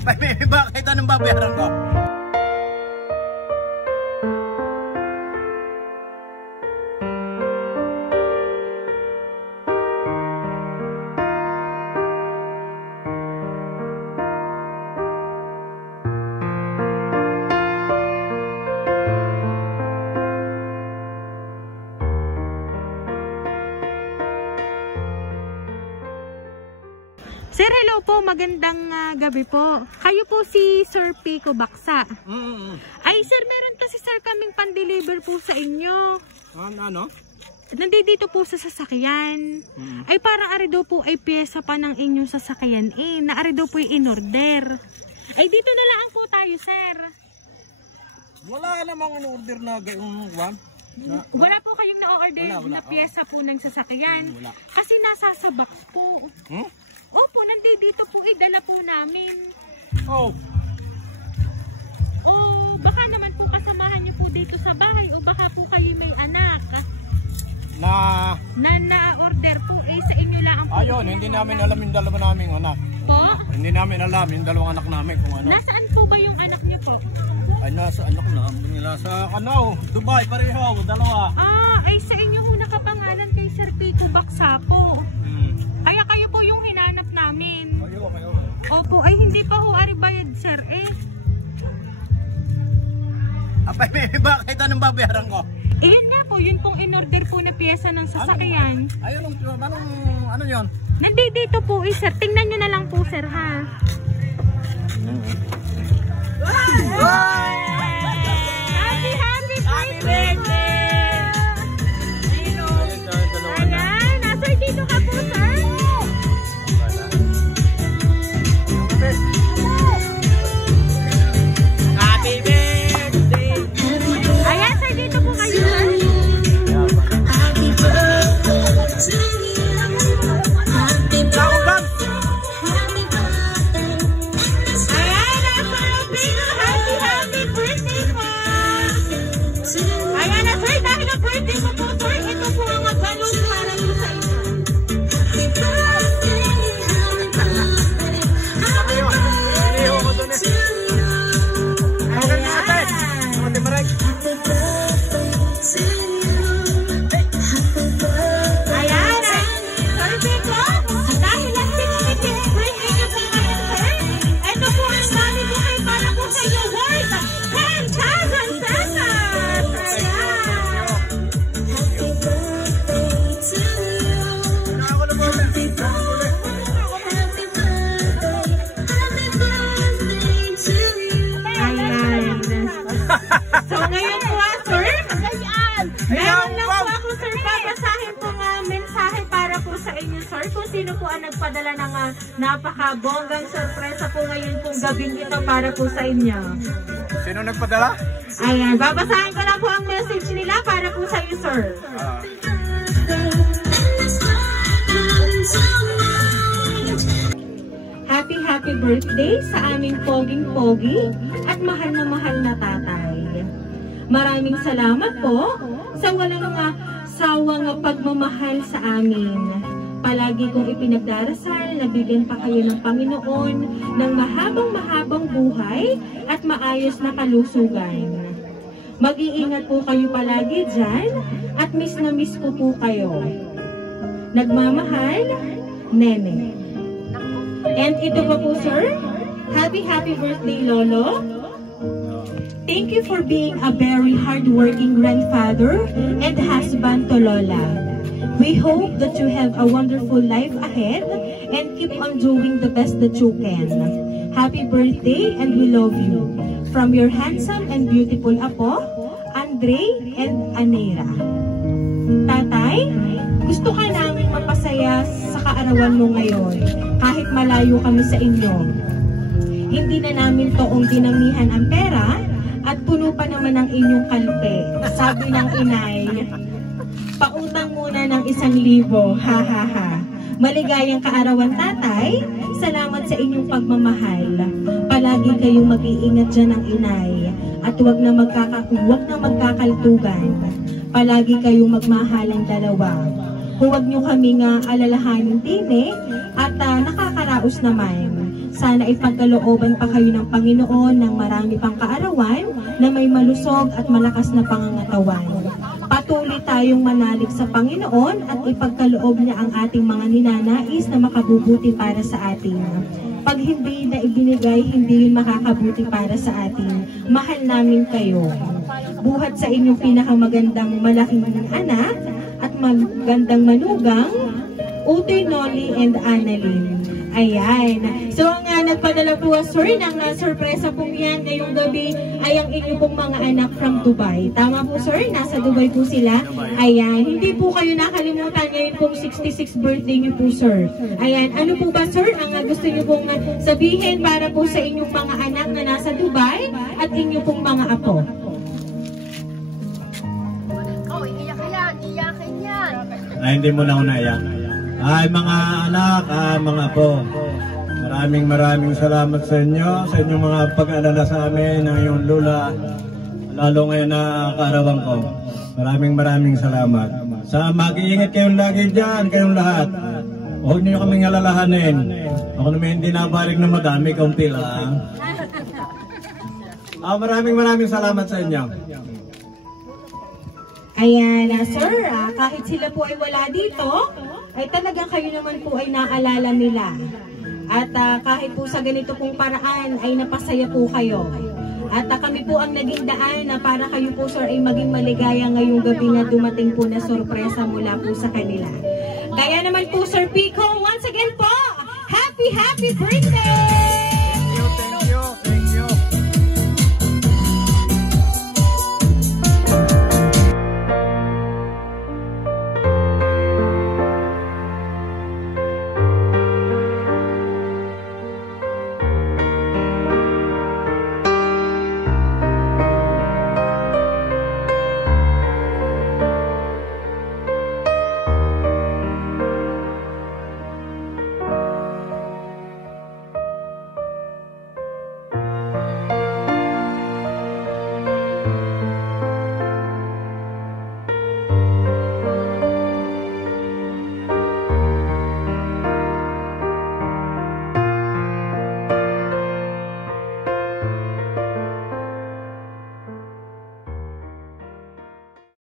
Apay, bakit anong babayaran ko? Sir, hello po. Magandang gabi po. Kayo po si Sir Pico Baksa. Ay, sir, meron kasi sir kaming pan-deliver po sa inyo. Ano? Nandito po sa sasakyan. Ay, parang ari daw po ay pyesa pa ng inyong sasakyan eh. Na ari daw po yung in-order. Ay, dito na lang po tayo, sir. Wala namang in-order na gayong one. Wala po kayong na-order na pyesa po ng sasakyan. Wala. Kasi nasa sa box po. Opo, nandito po, dala po namin. Oh, baka naman po kasamahan niyo po dito sa bahay o baka po kayo may anak. Na-order po, sa inyo lang po. Ayun, hindi namin alam yung dalawa naming anak. Po? Hindi namin alam yung dalawang anak namin kung ano. Nasaan po ba yung anak niyo po? Ay, nasa anak namin nila sa Dubai, pareho, dalawa. Ay sa inyo ho nakapangalan kay Sir Pico Baksa po. Kaya kayo po yung hinanap namin. Kayo. Opo, ay hindi pa ho ari bayad, sir Apay, bakit anong babayaran ko? Iyan nga po, yun pong in-order po na piyesa ng sasakyan. Ano yun? Nandito po sir. Tingnan nyo na lang po, sir, ha? Happy birthday! Ayan, nasa dito ka po, sir. Happy birthday! Ayan, sir, dito po kayo, sir. Happy birthday po! Ayan na, sir, dahil ang birthday mo po, sir, ito po ang magbalong para po sa inyo. Ayan, Sir Pico, dahil ang birthday niyo po ngayon, sir, ito po ang dami po kayo para po sa inyo worth 10,000 pesos! So ngayon po sir, meron lang po ako sir, babasahin po nga mensahe para po sa inyo sir, kung sino po ang nagpadala ng napakabonggang sorpresa po ngayon pong gabing ito para po sa inyo. Sino nagpadala? Ayan, babasahin ko lang po ang message nila para po sa inyo sir. Happy birthday sa aming poging-pogi at mahal na tatay. Maraming salamat po sa walang sawang pagmamahal sa amin. Palagi kong ipinagdarasal na bigyan pa kayo ng Panginoon ng mahabang buhay at maayos na kalusugan. Mag-iingat po kayo palagi dyan at miss na miss ko po kayo. Nagmamahal, Nene. And ito pa po sir, happy birthday Lolo. Thank you for being a very hardworking grandfather and husband to Lola. We hope that you have a wonderful life ahead and keep on doing the best that you can. Happy birthday and we love you. From your handsome and beautiful apo, Andre and Anera. Tatay, gusto ka namin mapasaya sa kaarawan mo ngayon, kahit malayo kami sa inyo. Hindi na namin toong dinamihan ang pera at puno pa naman ang inyong kalpe. Sabi ng inay, pautang muna ng 1,000, ha ha ha. Maligayang kaarawan tatay, salamat sa inyong pagmamahal. Palagi kayong mag-iingat dyan ng inay at huwag na magkakaltugan. Palagi kayong magmahalang dalawa. huwag nyo kaming alalahanin din at nakakaraos naman. Sana ipagkalooban pa kayo ng Panginoon ng marami pang kaarawan na may malusog at malakas na pangangatawan. Patuloy tayong manalig sa Panginoon at ipagkaloob niya ang ating mga ninanais na makabubuti para sa atin. Pag hindi na ibinigay, hindi yun makakabuti para sa atin. Mahal namin kayo. Buhat sa inyong pinakamagandang malaking anak at magandang manugang, Utoy, Noli, and Annalyn. Ayan. So, ang nagpadala po, sir, ng sorpresa pong yan ngayong gabi ay ang inyo pong mga anak from Dubai. Tama po, sir? Nasa Dubai po sila. Ayan. Hindi po kayo nakalimutan ngayon pong 66th birthday niyo po, sir. Ayan. Ano po ba, sir, ang gusto niyo pong sabihin para po sa inyong mga anak na nasa Dubai at inyo pong mga apo? Oh, iiyak yan. Iyakin yan. Ay, hindi mo na unayan. Ay, mga anak, mga apo, maraming salamat sa inyo, sa inyong mga pag-alala sa amin ng iyong lula, lalo ngayon na kaarawan ko. Maraming salamat. Sa mag-iingat kayong lagi dyan, kayong lahat. Huwag niyo kaming alalahanin. Ako naman hindi nabarig na madami, kaunti lang. Maraming salamat sa inyo. Ayan, sir, kahit sila po ay wala dito, ay talagang kayo naman po ay naalala nila. At kahit po sa ganito pong paraan ay napasaya po kayo. At kami po ang naging daan na para kayo po, sir, ay maging maligaya ngayong gabi na dumating po na sorpresa mula po sa kanila. Kaya naman po, Sir Pico, once again po, happy birthday!